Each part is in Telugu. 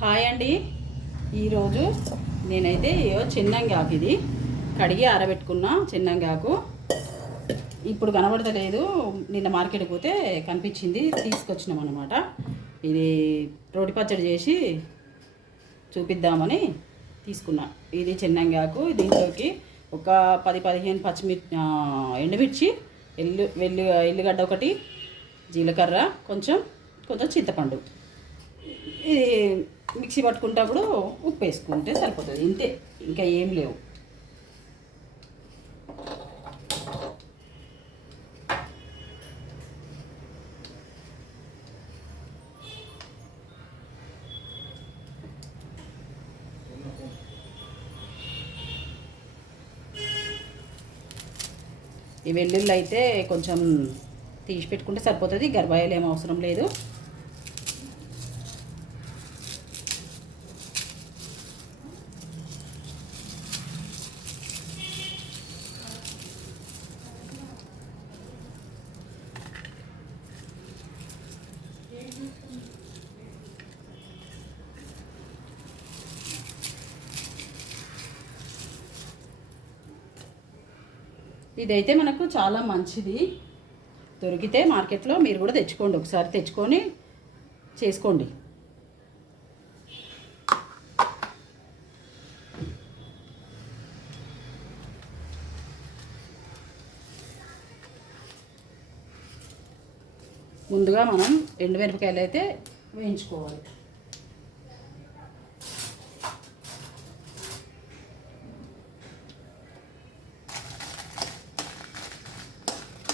హాయ్ అండి. ఈరోజు నేనైతే ఏదో చిన్నంగాకు ఇది. కడిగి ఆరబెట్టుకున్న చిన్నంగాకు. ఇప్పుడు కనబడతలేదు. నిన్న మార్కెట్కి పోతే కనిపించింది. తీసుకొచ్చినాం అనమాట ఇది రోటి పచ్చడి చేసి చూపిద్దామని తీసుకున్నా. ఇది చిన్నంగాకు. దీంట్లోకి ఒక పది పదిహేను పచ్చిమిర్చి ఎండుమిర్చి ఎల్లు వెల్లు ఎల్లుగడ్డ ఒకటి జీలకర్ర కొంచెం కొంచెం చింతపండు. ఇది మిక్సీ పట్టుకుంటప్పుడు ఉప్పు వేసుకుంటే సరిపోతుంది. ఇంతే ఇంకా ఏం లేవు. ఈ వెల్లుల్లి అయితే కొంచెం తీసి పెట్టుకుంటే సరిపోతుంది. గర్భాయాలు ఏం అవసరం లేదు. ఇదైతే మనకు చాలా మంచిది. దొరికితే మార్కెట్లో మీరు కూడా తెచ్చుకోండి. ఒకసారి తెచ్చుకొని చేసుకోండి. ముందుగా మనం ఎండుమిరపకాయలు అయితే వేయించుకోవాలి.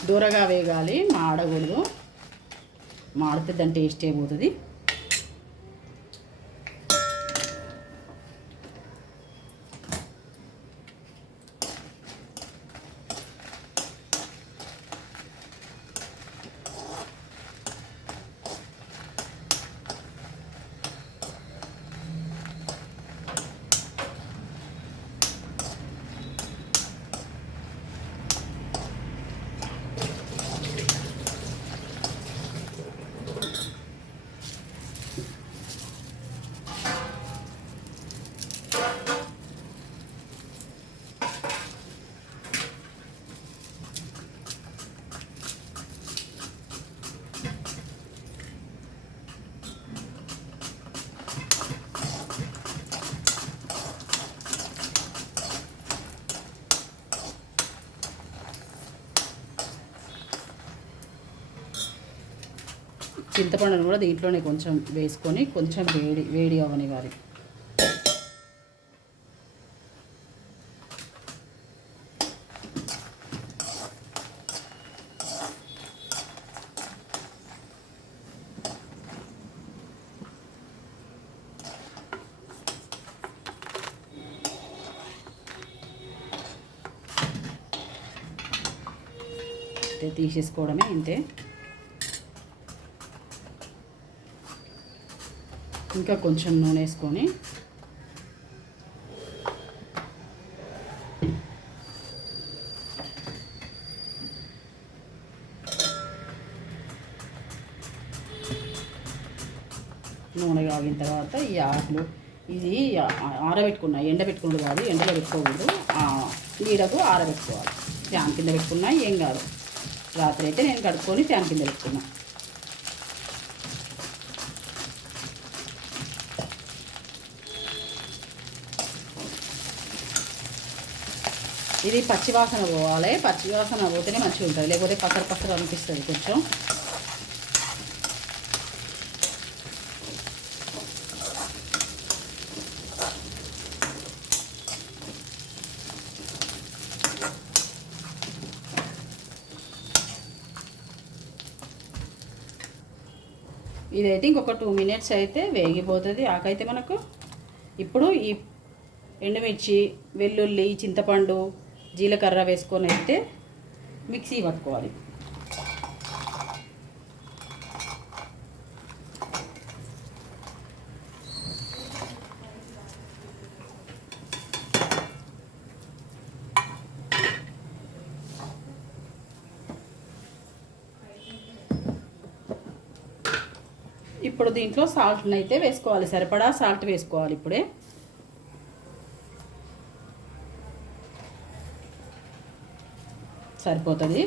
దూరగా వేగాలి మాడకూడదు. మాడితే దాని టేస్ట్ ఏమవుతుంది చింతపండును కూడా దీంట్లోనే కొంచెం వేసుకొని కొంచెం వేడి వేడి అవనివ్వాలి. తీసేసుకోవడమే ఇంతే. ఇంకా కొంచెం నూనె వేసుకొని. నూనె కాగిన తర్వాత ఈ ఆకులు ఇది ఆరబెట్టుకున్న ఆరబెట్టుకున్నా ఎండబెట్టుకున్నది కాదు ఎండలో పెట్టుకోకూడదు. నీడకు ఆరబెట్టుకోవాలి. ఫ్యాన్ కింద పెట్టుకున్నా ఏం కాదు. రాత్రి అయితే నేను కడుక్కొని ఫ్యాన్ కింద పెట్టుకున్నాను ఇది పచ్చివాసన పోవాలి. పచ్చివాసన పోతేనే మంచిగా ఉంటుంది లేకపోతే పసర పసర అనిపిస్తుంది కొంచెం. ఇదైతే ఇంకొక టూ మినిట్స్ అయితే వేగిపోతుంది. ఆకైతే మనకు ఇప్పుడు ఈ ఎండుమిర్చి వెల్లుల్లి చింతపండు జీలకర్ర వేసుకొని అయితే మిక్సీ పట్టుకోవాలి. ఇప్పుడు దీంట్లో సాల్ట్ని అయితే వేసుకోవాలి. సరిపడా సాల్ట్ వేసుకోవాలి ఇప్పుడే. సరిపోతుంది.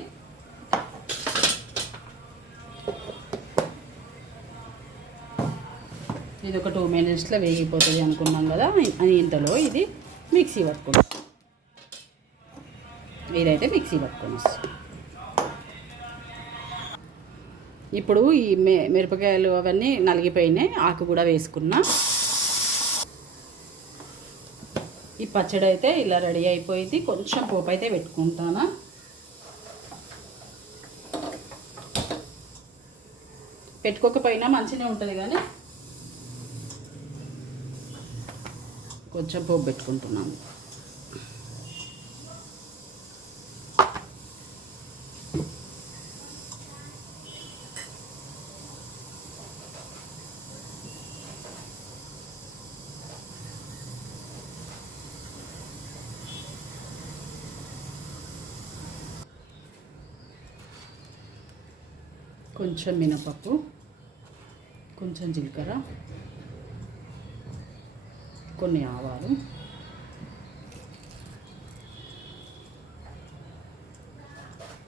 ఇది ఒక టూ మినిట్స్లో వేగిపోతుంది అనుకున్నాం కదా అని ఇంతలో ఇది మిక్సీ పట్టుకోండి ఇదైతే మిక్సీ పట్టుకొని ఇప్పుడు ఈ మే మిరపకాయలు అవన్నీ నలిగిపోయినాయి ఆకు కూడా వేసుకున్నా. ఈ పచ్చడి అయితే ఇలా రెడీ అయిపోయింది కొంచెం పోపు అయితే పెట్టుకుంటాను. పెట్టుకోకపోయినా మంచిగా ఉంటుంది కానీ కొంచెం పోపు పెట్టుకుంటున్నాను కొంచెం మినపప్పు కొంచెం జీలకర్ర కొన్ని ఆవాలు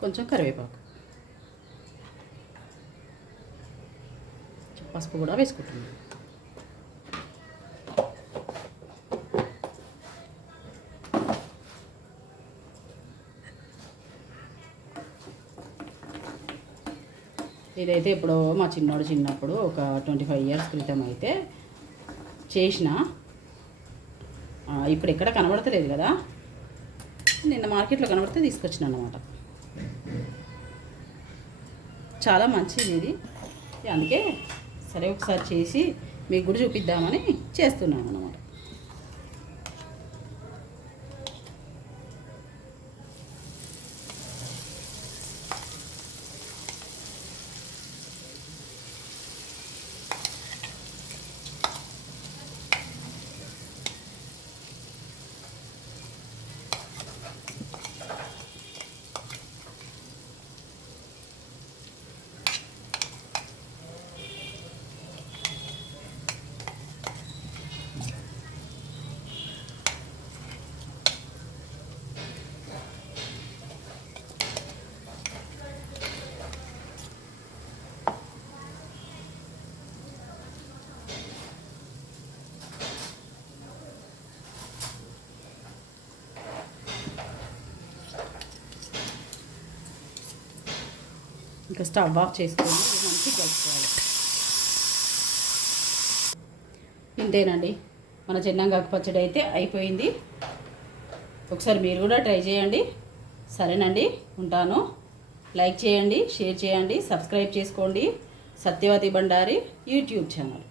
కొంచెం కరివేపాకు. పసుపు కూడా వేసుకుంటున్నాను. ఇదైతే ఇప్పుడు మా చిన్నోడు చిన్నప్పుడు ఒక ట్వంటీ ఫైవ్ ఇయర్స్ క్రితం అయితే చేసిన. ఇప్పుడు ఎక్కడ కనబడతలేదు కదా. నిన్న మార్కెట్లో కనబడితే తీసుకొచ్చిన అనమాట చాలా మంచిది ఇది. అందుకే సరే ఒకసారి చేసి మీకు కూడా చూపిద్దామని చేస్తున్నాను అనమాట ఇంకా స్టవ్ ఆఫ్ చేసుకొని మంచి కలుపుకోవాలి ఇంతేనండి. మన చెన్నంగాకు పచ్చడి అయితే అయిపోయింది. ఒకసారి మీరు కూడా ట్రై చేయండి. సరేనండి. ఉంటాను. లైక్ చేయండి షేర్ చేయండి సబ్స్క్రైబ్ చేసుకోండి. Satyavathi Bandari YouTube channel.